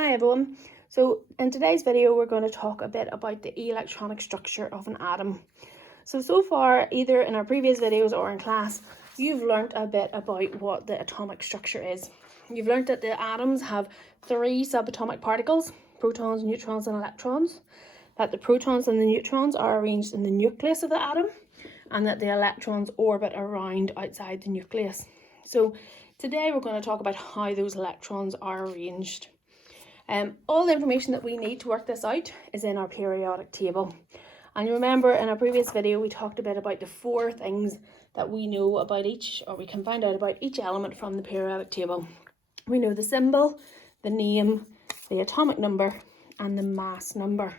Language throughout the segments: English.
Hi everyone. So in today's video we're going to talk a bit about the electronic structure of an atom. So far, either in our previous videos or in class, you've learnt a bit about what the atomic structure is. You've learnt that the atoms have 3 subatomic particles: protons, neutrons and electrons, that the protons and the neutrons are arranged in the nucleus of the atom, and that the electrons orbit around outside the nucleus. So today we're going to talk about how those electrons are arranged. All the information that we need to work this out is in our periodic table. And you remember in our previous video we talked a bit about the 4 things that we know about each, or we can find out about each element from the periodic table. We know the symbol, the name, the atomic number and the mass number.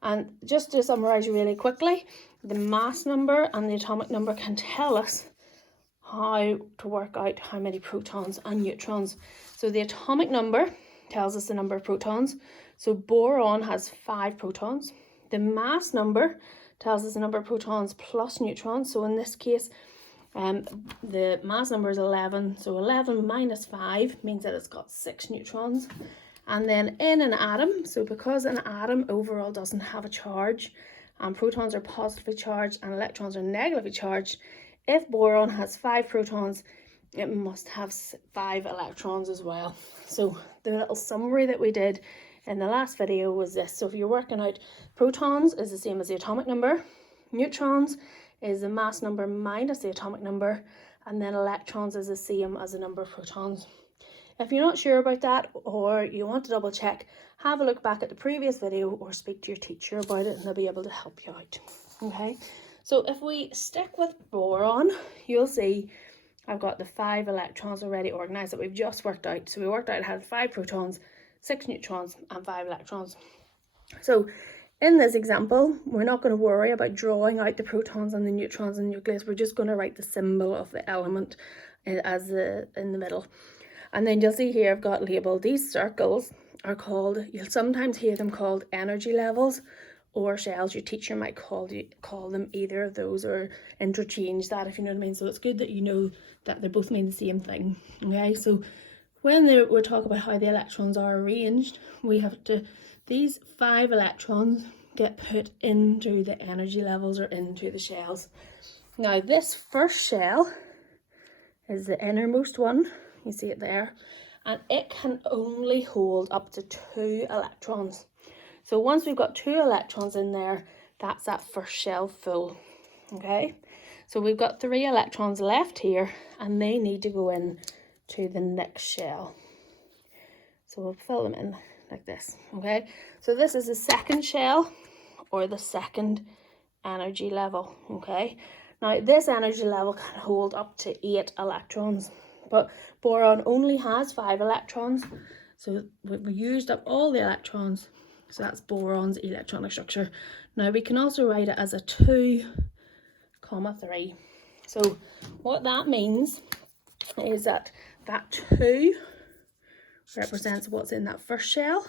And just to summarise really quickly, the mass number and the atomic number can tell us how to work out how many protons and neutrons. So the atomic number tells us the number of protons. So boron has 5 protons. The mass number tells us the number of protons plus neutrons. So in this case, the mass number is 11. So 11 minus 5 means that it's got 6 neutrons. And then in an atom, so because an atom overall doesn't have a charge, and protons are positively charged and electrons are negatively charged, if boron has 5 protons, it must have 5 electrons as well. So the little summary that we did in the last video was this. So if you're working out, protons is the same as the atomic number, neutrons is the mass number minus the atomic number, and then electrons is the same as the number of protons. If you're not sure about that, or you want to double check, have a look back at the previous video or speak to your teacher about it and they'll be able to help you out. Okay, so if we stick with boron, you'll see I've got the 5 electrons already organised that we've just worked out. So we worked out it had 5 protons, 6 neutrons and 5 electrons. So in this example, we're not going to worry about drawing out the protons and the neutrons and the nucleus. We're just going to write the symbol of the element as in the middle. And then you'll see here I've got labelled, these circles are called, you'll sometimes hear them called energy levels or shells. Your teacher might call them either of those or interchange that, if you know what I mean. So it's good that you know that they both mean the same thing. Okay, so when we're talking about how the electrons are arranged, we have to, these 5 electrons get put into the energy levels or into the shells. Now this first shell is the innermost one, you see it there, and it can only hold up to 2 electrons. So once we've got 2 electrons in there, that's that first shell full. Okay, so we've got 3 electrons left here and they need to go in to the next shell. So we'll fill them in like this. Okay, so this is the second shell or the second energy level. Okay, now this energy level can hold up to 8 electrons, but boron only has 5 electrons. So we used up all the electrons. So that's boron's electronic structure. Now we can also write it as a 2, 3. So what that means is that that 2 represents what's in that first shell,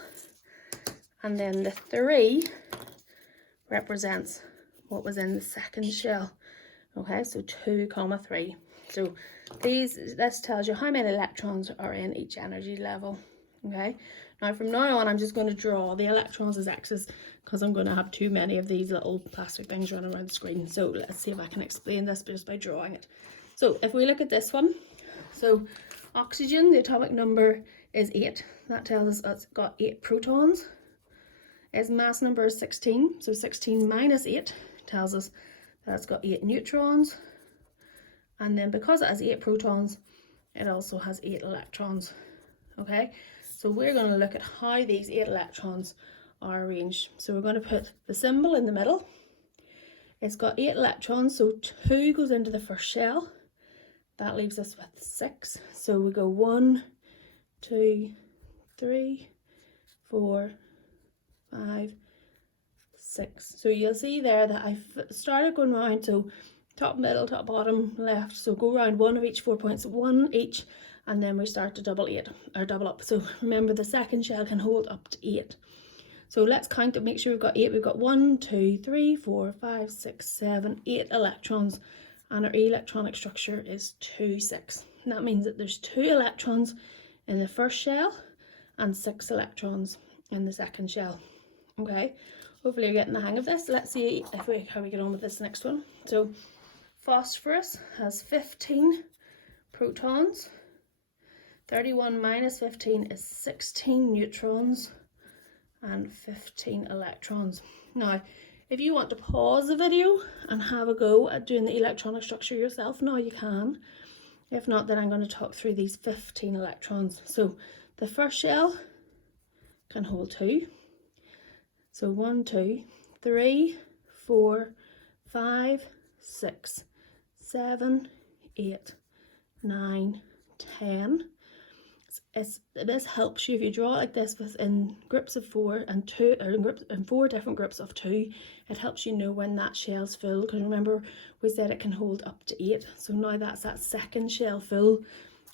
and then the 3 represents what was in the second shell. Okay, so 2, 3. So this tells you how many electrons are in each energy level. Okay, now from now on I'm just going to draw the electrons as X's because I'm going to have too many of these little plastic things running around the screen. So let's see if I can explain this just by drawing it. So if we look at this one, so oxygen, the atomic number is 8. That tells us it's got 8 protons. Its mass number is 16. So 16 minus 8 tells us that it's got 8 neutrons. And then because it has 8 protons, it also has 8 electrons. Okay, so we're going to look at how these 8 electrons are arranged. So we're going to put the symbol in the middle. It's got 8 electrons, so 2 goes into the first shell. That leaves us with 6. So we go 1, 2, 3, 4, 5, 6. So you'll see there that I started going round, so top, middle, top, bottom, left. So go around one of each 4 points, 1 each, and then we start to double up. So remember, the second shell can hold up to 8. So let's count and make sure we've got 8. We've got 1, 2, 3, 4, 5, 6, 7, 8 electrons, and our electronic structure is 2, 6. And that means that there's 2 electrons in the first shell and 6 electrons in the second shell. Okay, hopefully you're getting the hang of this. Let's see how we get on with this next one. So phosphorus has 15 protons. 31 minus 15 is 16 neutrons and 15 electrons. Now, if you want to pause the video and have a go at doing the electronic structure yourself, now you can. If not, then I'm going to talk through these 15 electrons. So the first shell can hold 2. So 1, 2, 3, 4, 5, 6, 7, 8, 9, 10. This helps you if you draw it like this within groups of 4 and 2, or in 4 different groups of 2. It helps you know when that shell's full, because remember we said it can hold up to 8. So now that's that second shell full,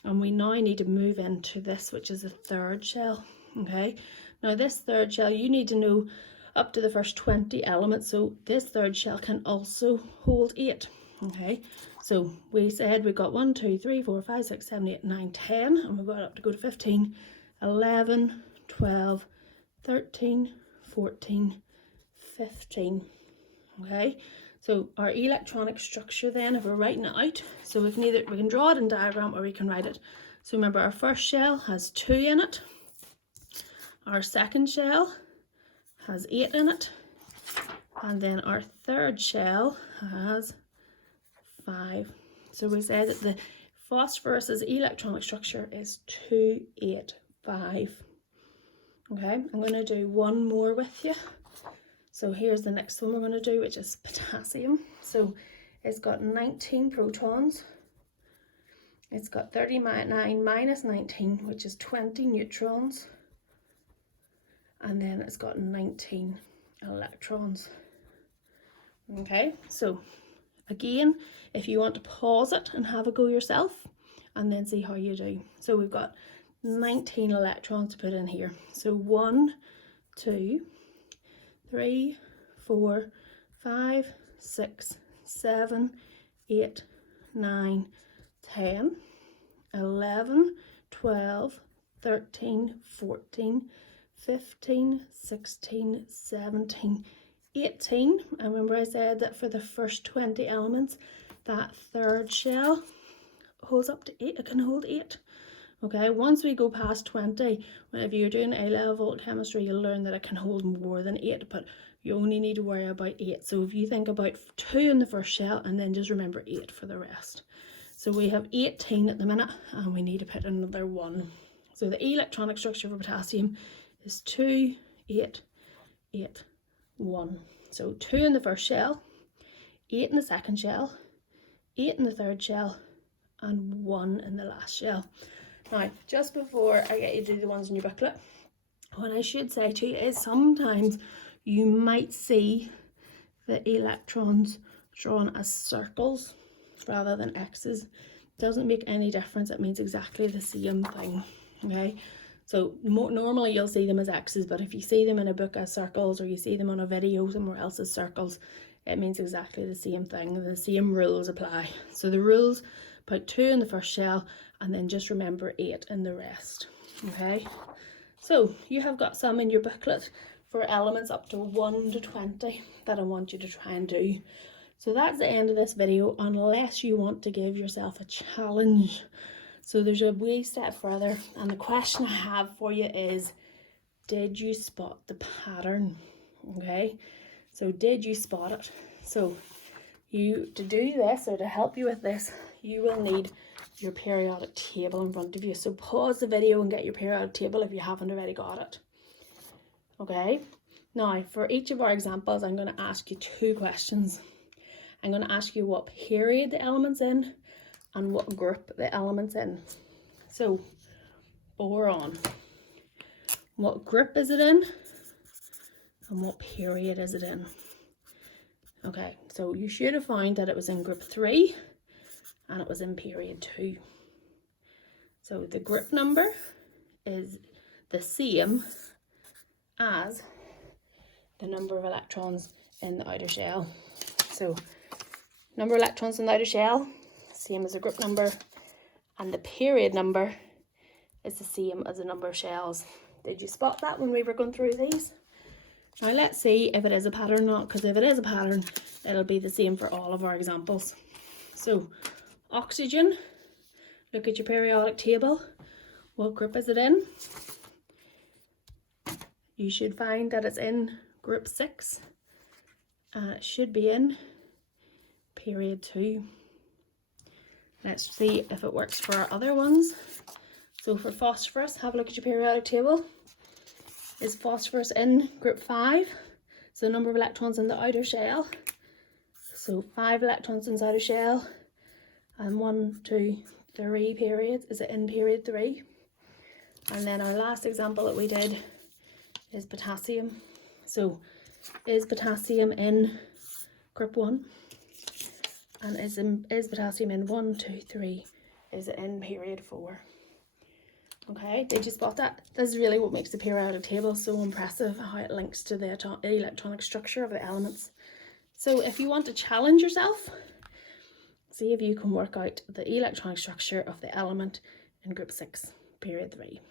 and we now need to move into this, which is the third shell. Okay, now this third shell, you need to know up to the first 20 elements, so this third shell can also hold 8. Okay, so we said we got 1, 2, 3, 4, 5, 6, 7, 8, 9, 10, and we've got up to go to 15, 11, 12, 13, 14, 15. Okay, so our electronic structure then, if we're writing it out, so we can draw it in diagram or we can write it. So remember, our first shell has 2 in it, our second shell has 8 in it, and then our third shell has 5. So we said that the phosphorus's electronic structure is 2, 8, 5. Okay, I'm going to do one more with you. So here's the next one we're going to do, which is potassium. So it's got 19 protons. It's got 39 minus 19, which is 20 neutrons. And then it's got 19 electrons. Okay, so again, if you want to pause it and have a go yourself and then see how you do. So we've got 19 electrons to put in here. So 1, 2, 3, 4, 5, 6, 7, 8, 9, 10, 11, 12, 13, 14, 15, 16, 17, 18. And remember I said that for the first 20 elements, that third shell holds up to 8. It can hold 8. Okay, once we go past 20, whenever you're doing A-level chemistry, you'll learn that it can hold more than 8, but you only need to worry about 8. So if you think about 2 in the first shell, and then just remember 8 for the rest. So we have 18 at the minute, and we need to put another 1. So the electronic structure for potassium is 2, 8, 8, 1. So 2 in the first shell, 8 in the second shell, 8 in the third shell, and 1 in the last shell. Now, just before I get you to do the ones in your booklet, what I should say to you is sometimes you might see the electrons drawn as circles rather than X's. Doesn't make any difference, it means exactly the same thing. Okay, so normally you'll see them as X's, but if you see them in a book as circles, or you see them on a video somewhere else as circles, it means exactly the same thing. The same rules apply. So the rules, put 2 in the first shell, and then just remember 8 in the rest. Okay, so you have got some in your booklet for elements up to 1 to 20 that I want you to try and do. So that's the end of this video, unless you want to give yourself a challenge. So there's a wee step further, and the question I have for you is, did you spot the pattern? Okay, so did you spot it? So to do this, or to help you with this, you will need your periodic table in front of you. So pause the video and get your periodic table if you haven't already got it. Okay, now for each of our examples, I'm going to ask you 2 questions. I'm going to ask you what period the element's in and what group the element's in. So boron, what group is it in and what period is it in? Okay, so you should have found that it was in group 3 and it was in period 2. So the group number is the same as the number of electrons in the outer shell. So number of electrons in the outer shell, same as the group number, and the period number is the same as the number of shells. Did you spot that when we were going through these? Now let's see if it is a pattern or not, because if it is a pattern, it'll be the same for all of our examples. So, oxygen, look at your periodic table. What group is it in? You should find that it's in group 6. It should be in period 2. Let's see if it works for our other ones. So for phosphorus, have a look at your periodic table. Is phosphorus in group 5? So the number of electrons in the outer shell. So 5 electrons inside a shell. And 1, 2, 3 periods. Is it in period 3? And then our last example that we did is potassium. So is potassium in group 1? And is potassium in 1, 2, 3? Is it in period 4? Okay, did you spot that? This is really what makes the periodic table so impressive, how it links to the electronic structure of the elements. So if you want to challenge yourself, see if you can work out the electronic structure of the element in group 6, period 3.